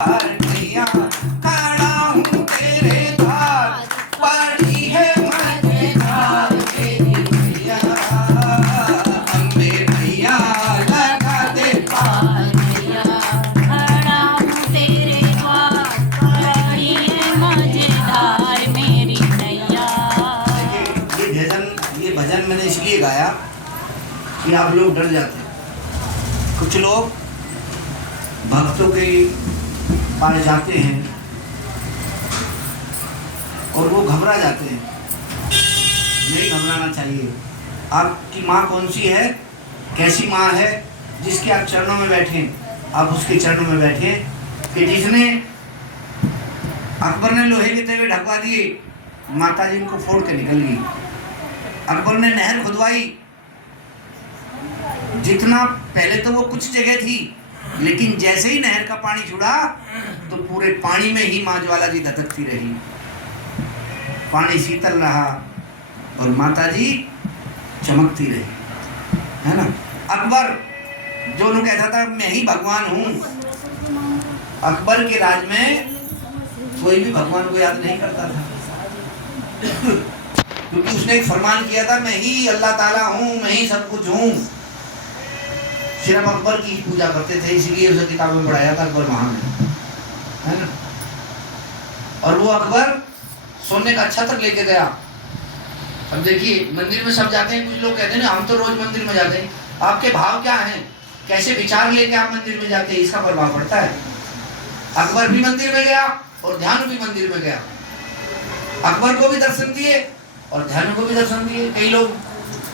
मैया खड़ा हूँ तेरे द्वार, पड़ी है मजेदार तेरी मैया। अम्बे मैया लगा दे पार, मैया खड़ा हूँ तेरे द्वार, पड़ी है मजेदार मेरी मैया। ये भजन मैंने इसलिए गाया कि आप लोग डर जाते हैं। कुछ लोग भक्तों के पाए जाते हैं और वो घबरा जाते हैं। नहीं घबराना चाहिए। आपकी माँ कौन सी है, कैसी माँ है जिसके आप चरणों में बैठे, आप उसके चरणों में बैठे कि जिसने अकबर ने लोहे के तवे ढकवा दिए, माता जी उनको फोड़ के निकल गई। अकबर ने नहर खुदवाई, जितना पहले तो वो कुछ जगह थी, लेकिन जैसे ही नहर का पानी छुड़ा तो पूरे पानी में ही माँ ज्वाला जी धधकती रही, पानी शीतल रहा और माता जी चमकती रही, है ना। अकबर जो लोग कहता था मैं ही भगवान हूँ, अकबर के राज में कोई भी भगवान को याद नहीं करता था, क्योंकि उसने एक फरमान किया था मैं ही अल्लाह ताला हूँ, मैं ही सब कुछ हूँ। सिर्फ अकबर की पूजा करते थे, इसलिए उसे किताब में पढ़ाया था अकबर महान है ना। और वो अकबर सोने का छत्र लेके गया। अब देखिए मंदिर में सब जाते हैं, कुछ लोग कहते हैं ना हम तो रोज मंदिर में जाते हैं। आपके भाव क्या हैं, कैसे विचार लेके आप मंदिर में जाते हैं, इसका प्रभाव पड़ता है। अकबर भी मंदिर में गया और ध्यान भी मंदिर में गया। अकबर को भी दर्शन दिए और ध्यान को भी दर्शन दिए। कई लोग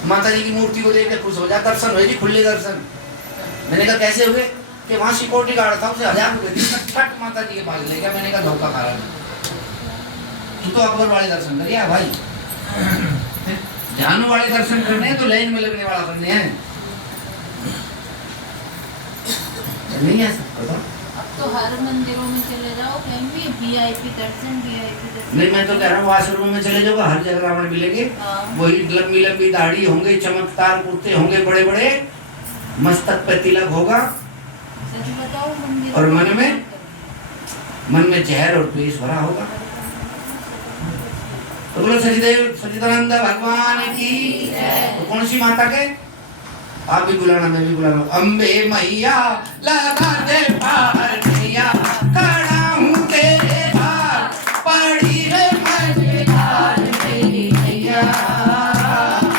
माता जी की मूर्ति को देख के खुश हो जाते, दर्शन हुए जी, खुले दर्शन। मैंने कहा कैसे हुए, कि वहाँ सिक्योरिटी गार्ड था, उसे 1000 रुपए दिए, फट माता जी के पास ले गया। मैंने कहा धोखा खा रहा है, तू तो अकबर वाले दर्शन कर गया भाई। ध्यान वाले दर्शन करने हैं तो लाइन में लगने वाला करने हैं, नहीं है सब। अब तो हर मंदिरों में चले जाओ, कहीं भी वीआईपी दर्शन। नहीं मैं तो कह रहा हूँ वाशरूम में चले जाओ, हर जगह रावण मिलेंगे। वही लंबी लंबी दाढ़ी होंगे, चमकदार कुर्ते होंगे बड़े बड़े, मस्तक पे तिलक होगा, सच बताओ मंदिर और मन में जहर और द्वेष भरा होगा। तो बोलो सच्चिदानंद भगवान की। तो कौन सी माता के, आप भी बुलाना मैं भी बुलाना। अम्बे मैया लगा दे पार, मैया खड़ा हूँ तेरे द्वार, पड़ी है मजेदार मेरी मैया।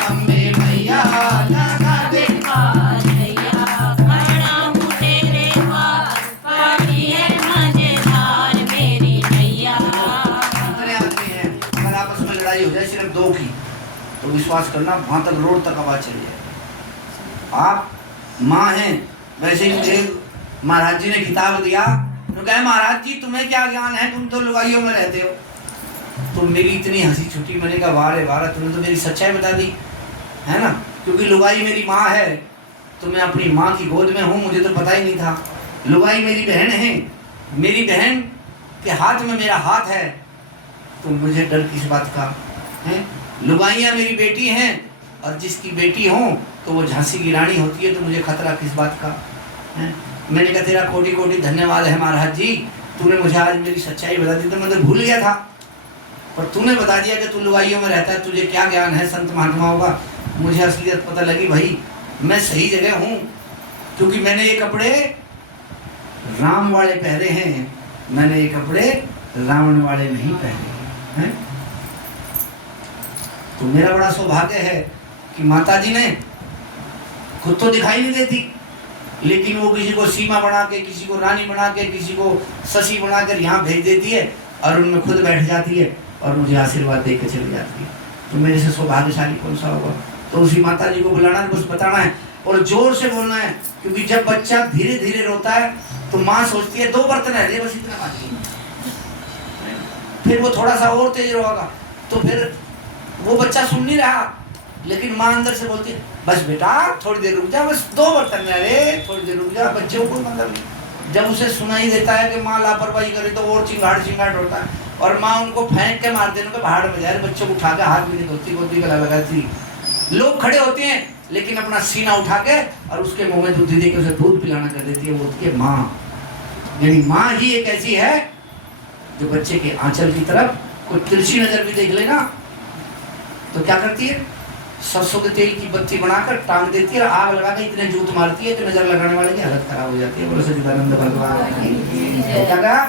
अम्बे मैया लगा दे पार, मैया खड़ा हूँ तेरे द्वार, पड़ी है मजेदार मेरी मैया। कितने आदमी हैं, अगर आपस में लड़ाई हो जाए सिर्फ दो की, तो विश्वास करना वहां तक रोड तक आवाज चली जाए। आप माँ हैं, वैसे ही मुझे महाराज जी ने खिताब दिया तो कहे महाराज जी तुम्हें क्या ज्ञान है, तुम तो लुगाइयों में रहते हो। तो मेरी इतनी हंसी छुट्टी, मैंने कहा वाह रे वाह, तुमने तो मेरी सच्चाई बता दी, है ना। क्योंकि लुगाई मेरी माँ है, तो मैं अपनी माँ की गोद में हूँ, मुझे तो पता ही नहीं था। लुगाई मेरी बहन है, मेरी बहन के हाथ में मेरा हाथ है, तो मुझे डर किस बात का है। लुगाइयाँ मेरी बेटी हैं, और जिसकी बेटी हो तो वो झांसी की रानी होती है, तो मुझे खतरा किस बात का है। मैंने कहा तेरा कोटि कोटि धन्यवाद है महाराज जी, तूने मुझे आज मेरी सच्चाई बता दी। तो मैं तो भूल गया था, पर तूने बता दिया कि तू लुगाइयों में रहता है, तुझे क्या ज्ञान है संत महात्माओं का। मुझे असलियत पता लगी भाई, मैं सही जगह हूँ, क्योंकि मैंने ये कपड़े राम वाले पहने हैं, मैंने ये कपड़े रावण वाले नहीं पहने हैं। तो मेरा बड़ा सौभाग्य है कि माता जी ने खुद तो दिखाई नहीं देती, लेकिन वो किसी को सीमा बना के, किसी को रानी बना के, किसी को शशि बना कर यहाँ भेज देती है, और उनमें खुद बैठ जाती है और मुझे आशीर्वाद दे के चली जाती है। तो मेरे से सौभाग्यशाली कौन सा होगा। तो उसी माता जी को बुलाना है, कुछ बताना है और जोर से बोलना है, क्योंकि जब बच्चा धीरे धीरे रोता है तो माँ सोचती है 2 बर्तन है बस, इतना बाकी है। फिर वो थोड़ा सा और तेज रोगा, तो फिर वो बच्चा सुन नहीं रहा, लेकिन माँ अंदर से बोलती है बस बेटा थोड़ी देर रुक जा, बस 2 बर्तन है रे, थोड़ी देर रुक जा। बच्चे को मतलब जब उसे सुनाई देता है कि माँ लापरवाही करे तो और चिंगाड़ होता है, और माँ उनको फेंक के मार देने के पहाड़ में जाए, बच्चों को उठा के हाथ भी नहीं धोती, गोदी गला लगाती। लोग खड़े होते हैं, लेकिन अपना सीना उठा के और उसके मुंह में दूध दे के उसे दूध पिलाना कर देती है वो उसकी माँ। यानी माँ ही एक ऐसी है जो बच्चे के आंचल की तरफ कोई तिरछी नजर भी देख लेना तो क्या करती है, सरसों के तेल की बत्ती बनाकर टांग देती है और आग लगा के इतने जूत मारती है कि नजर लगाने वाले की हालत खराब हो जाती है। बोलो सच्चिदानंद भगवान की। क्या कहा,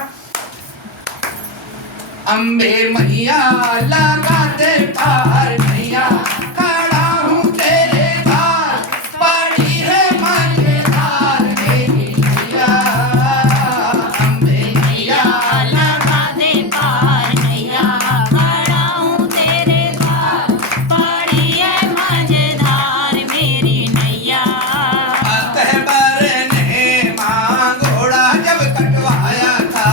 अम्बे मैया लगा दे पार मैया खड़ा हूँ तेरे द्वार, पड़ी है मजेदार मेरी मैया। अम्बे मैया लगा दे पार नैया, खड़ा हूँ तेरे द्वार, पड़ी है मजेदार मेरी नैया। अकबर ने माँ घोड़ा जब कटवाया था,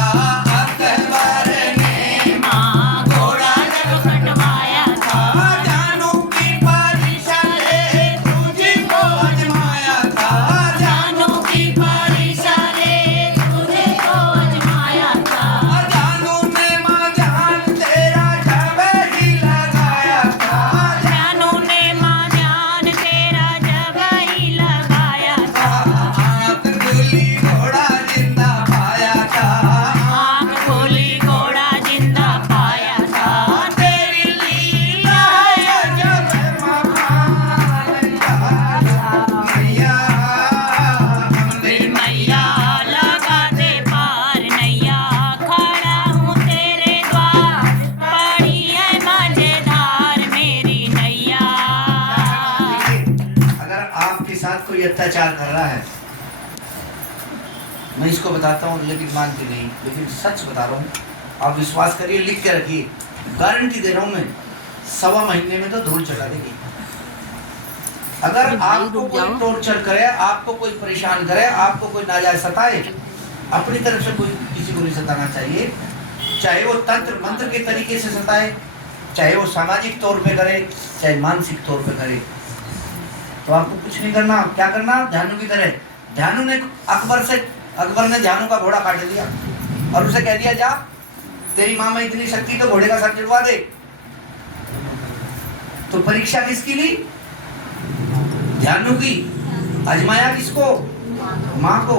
अकबर ने माँ घोड़ा जब कटवाया था, जानू की परीक्षा ले तुझको आजमाया था, जानू की परीक्षा ले तुझे को आजमाया था। जानू ने माँ जान तेरा जब ही लगाया था, जानू ने माँ जान तेरा जब ही लगाया था। आँख खुली घोड़ा जिंदा पाया था, आँख खोली घोड़ा जिंदा पाया था। तेरी लीला है जब महान मैया। हमने मैया लगा दे पार नैया, खड़ा हूँ तेरे द्वार, पड़ी है मजेदार मेरी नैया। अगर आपके साथ कोई अत्याचार कर रहा है, मैं इसको बताता हूँ लेकिन मानती नहीं, लेकिन सच बता रहा हूँ, आप विश्वास करिए, लिख के रखिए, गारंटी दे रहा हूँ मैं, 1.25 महीने में तो धूल चटा देगी। अगर आपको कोई टॉर्चर करे, आपको कोई परेशान करे, आपको कोई नाजायज सताए, अपनी तरफ से कोई किसी को नहीं सताना चाहिए, चाहे वो तंत्र मंत्र के तरीके से सताए, चाहे वो सामाजिक तौर पे करे, चाहे मानसिक तौर पे करे, तो आपको कुछ नहीं करना। क्या करना, ध्यानु की तरह। ध्यानु ने अकबर ने ध्यानु का घोड़ा काट दिया और उसे कह दिया, जा तेरी माँ में इतनी शक्ति तो घोड़े का सर जुड़वा दे। तो परीक्षा किसकी ली, ध्यानु की। आजमाया किसको, माँ को।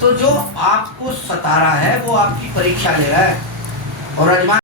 तो जो आपको सता रहा है वो आपकी परीक्षा ले रहा है और आजमा